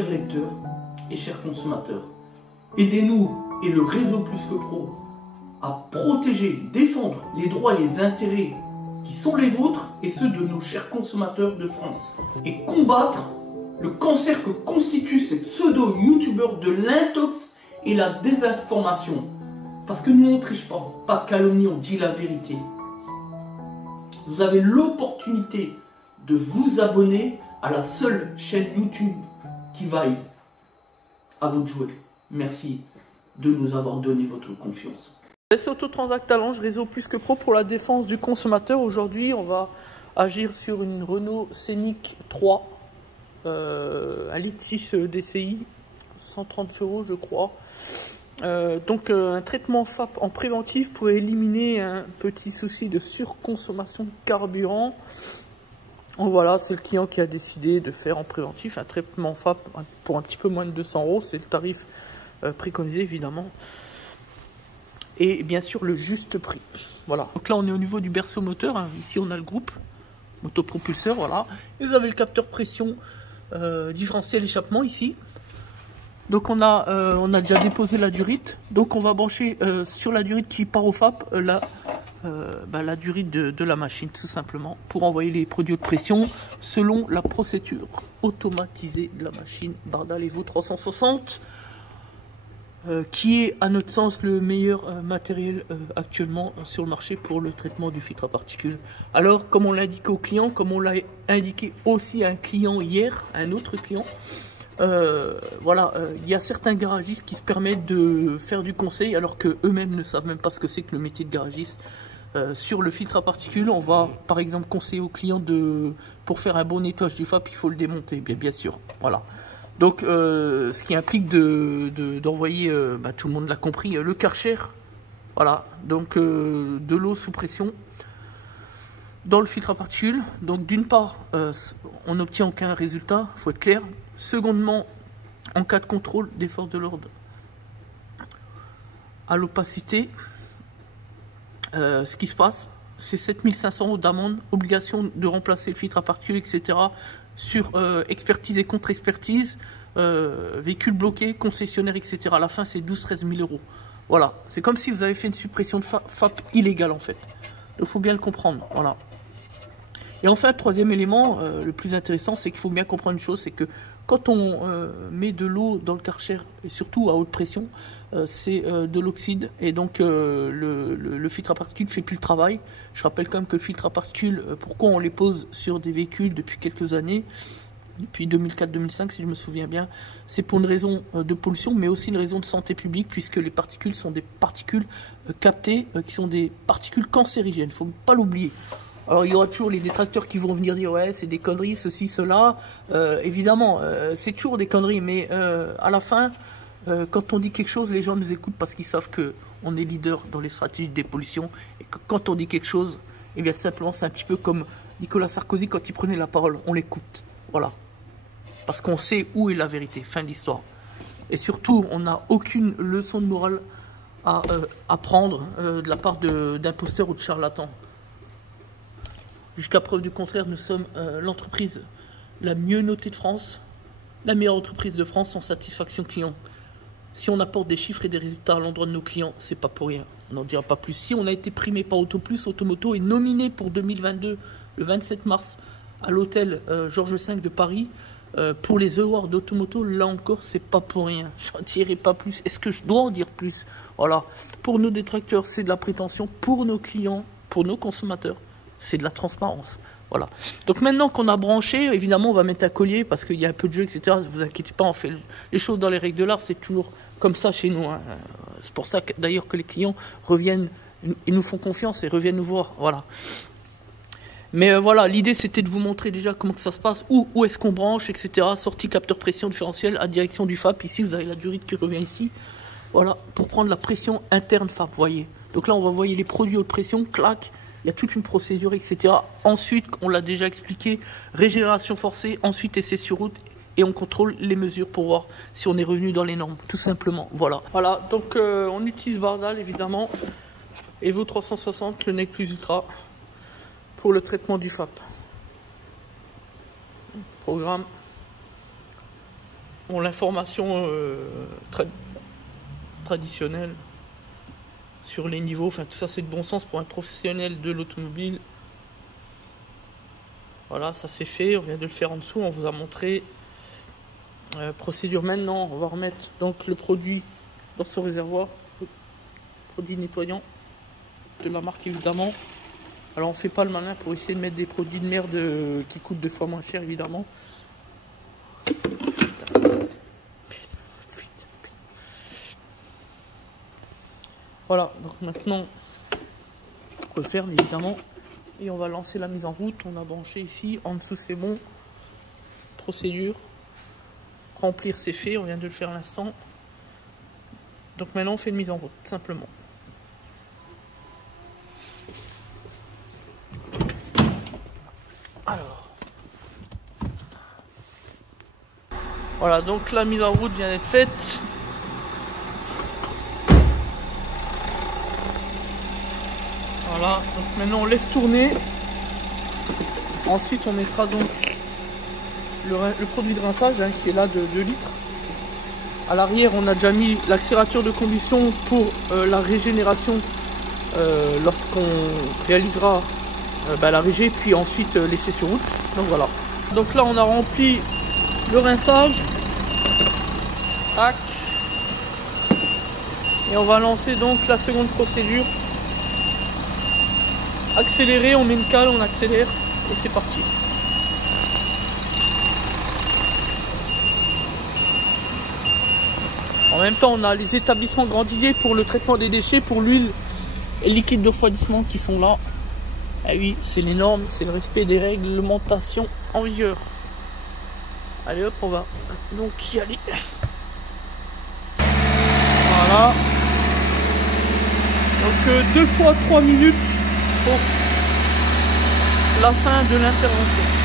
chers lecteurs et chers consommateurs, aidez-nous et le réseau Plus que Pro à protéger, défendre les droits et les intérêts qui sont les vôtres et ceux de nos chers consommateurs de France et combattre le cancer que constituent ces pseudo-youtubeurs de l'intox et la désinformation. Parce que nous, on ne triche pas de calomnie, on dit la vérité. Vous avez l'opportunité de vous abonner à la seule chaîne YouTube qui vaille. À vous de jouer. Merci de nous avoir donné votre confiance. C'est Autotransact Talange, réseau Plus que Pro pour la défense du consommateur. Aujourd'hui, on va agir sur une Renault Scénic 3, 1,6 litre DCI, 130 chevaux je crois. Donc un traitement FAP en préventif pour éliminer un petit souci de surconsommation de carburant. Donc voilà, c'est le client qui a décidé de faire en préventif un traitement FAP pour un petit peu moins de 200 €. C'est le tarif préconisé évidemment. Et bien sûr le juste prix. Voilà. Donc là on est au niveau du berceau moteur. Hein. Ici on a le groupe motopropulseur. Voilà. Et vous avez le capteur pression différentiel échappement ici. Donc on a déjà déposé la durite. Donc on va brancher sur la durite qui part au FAP la durite de la machine tout simplement pour envoyer les produits de pression selon la procédure automatisée de la machine Bardal Evo 360 qui est à notre sens le meilleur matériel actuellement sur le marché pour le traitement du filtre à particules. Alors comme on l'a indiqué au client, comme on l'a indiqué aussi à un client hier, à un autre client, voilà, il y a certains garagistes qui se permettent de faire du conseil alors que eux-mêmes ne savent même pas ce que c'est que le métier de garagiste. Sur le filtre à particules, on va par exemple conseiller au client pour faire un bon nettoyage du FAP, il faut le démonter, bien sûr. Voilà. Donc, ce qui implique d'envoyer, tout le monde l'a compris, le Karcher. Voilà. Donc, de l'eau sous pression dans le filtre à particules. Donc, d'une part, on n'obtient aucun résultat, il faut être clair. Secondement, en cas de contrôle des forces de l'ordre à l'opacité, ce qui se passe, c'est 7 500 € d'amende, obligation de remplacer le filtre à particules, etc. sur expertise et contre-expertise, véhicule bloqué, concessionnaire, etc. À la fin, c'est 12-13 000 €. Voilà, c'est comme si vous avez fait une suppression de FAP illégale en fait. Il faut bien le comprendre, voilà. Et enfin, troisième élément, le plus intéressant, c'est qu'il faut bien comprendre une chose, c'est que quand on met de l'eau dans le Karcher, et surtout à haute pression, c'est de l'oxyde, et donc le filtre à particules ne fait plus le travail. Je rappelle quand même que le filtre à particules, pourquoi on les pose sur des véhicules depuis quelques années, depuis 2004-2005 si je me souviens bien, c'est pour une raison de pollution, mais aussi une raison de santé publique, puisque les particules sont des particules captées, qui sont des particules cancérigènes, il ne faut pas l'oublier. Alors il y aura toujours les détracteurs qui vont venir dire ouais c'est des conneries, ceci, cela. Évidemment, c'est toujours des conneries, mais à la fin, quand on dit quelque chose, les gens nous écoutent parce qu'ils savent qu'on est leader dans les stratégies de dépollution. Et que quand on dit quelque chose, eh bien simplement c'est un petit peu comme Nicolas Sarkozy quand il prenait la parole, on l'écoute. Voilà. Parce qu'on sait où est la vérité, fin de l'histoire. Et surtout, on n'a aucune leçon de morale à prendre de la part d'imposteurs ou de charlatans. Jusqu'à preuve du contraire, nous sommes l'entreprise la mieux notée de France, la meilleure entreprise de France en satisfaction client. Si on apporte des chiffres et des résultats à l'endroit de nos clients, c'est pas pour rien. On n'en dira pas plus. Si on a été primé par AutoPlus, Automoto est nominé pour 2022, le 27 mars, à l'hôtel Georges V de Paris, pour les awards d'Automoto, là encore, c'est pas pour rien. Je n'en dirai pas plus. Est-ce que je dois en dire plus? Voilà. Pour nos détracteurs, c'est de la prétention. Pour nos clients, pour nos consommateurs, c'est de la transparence. Voilà. Donc maintenant qu'on a branché, évidemment, on va mettre un collier parce qu'il y a un peu de jeu, etc. Ne vous inquiétez pas, on fait les choses dans les règles de l'art. C'est toujours comme ça chez nous. Hein. C'est pour ça d'ailleurs que les clients reviennent, ils nous font confiance et reviennent nous voir. Voilà. Mais voilà, l'idée c'était de vous montrer déjà comment que ça se passe, où est-ce qu'on branche, etc. Sortie capteur pression différentiel à direction du FAP. Ici, vous avez la durite qui revient ici. Voilà, pour prendre la pression interne FAP, voyez. Donc là, on va voir les produits haute pression, clac. Il y a toute une procédure, etc. Ensuite, on l'a déjà expliqué, régénération forcée, ensuite essai sur route, et on contrôle les mesures pour voir si on est revenu dans les normes, tout simplement. Voilà. Voilà, donc on utilise Bardal, évidemment, Evo 360, le NEC Plus Ultra, pour le traitement du FAP. Programme. ont l'information traditionnelle sur les niveaux. Enfin, tout ça, c'est de bon sens pour un professionnel de l'automobile. Voilà, ça c'est fait. On vient de le faire en dessous. On vous a montré. Procédure maintenant. On va remettre donc le produit dans ce réservoir. Produit nettoyant de la marque évidemment. Alors on fait pas le malin pour essayer de mettre des produits de merde qui coûtent 2 fois moins cher évidemment. Voilà, donc maintenant on referme évidemment et on va lancer la mise en route. On a branché ici, en dessous c'est bon. Procédure, remplir c'est fait, on vient de le faire à l'instant. Donc maintenant on fait une mise en route, simplement. Alors, voilà, donc la mise en route vient d'être faite. Voilà, donc maintenant on laisse tourner. Ensuite on mettra donc le produit de rinçage hein, qui est là de 2 litres. À l'arrière on a déjà mis l'accélérateur de combustion pour la régénération lorsqu'on réalisera la régé, puis ensuite laisser sur route. Donc voilà. Donc là on a rempli le rinçage. Tac. Et on va lancer donc la seconde procédure. Accélérer, on met une cale, on accélère et c'est parti. En même temps on a les établissements Grandier pour le traitement des déchets, pour l'huile et le liquide de refroidissement qui sont là. Ah oui, c'est les normes, c'est le respect des réglementations en vigueur. Allez hop, on va donc y aller. Voilà. Donc 2 fois 3 minutes pour la fin de l'intervention.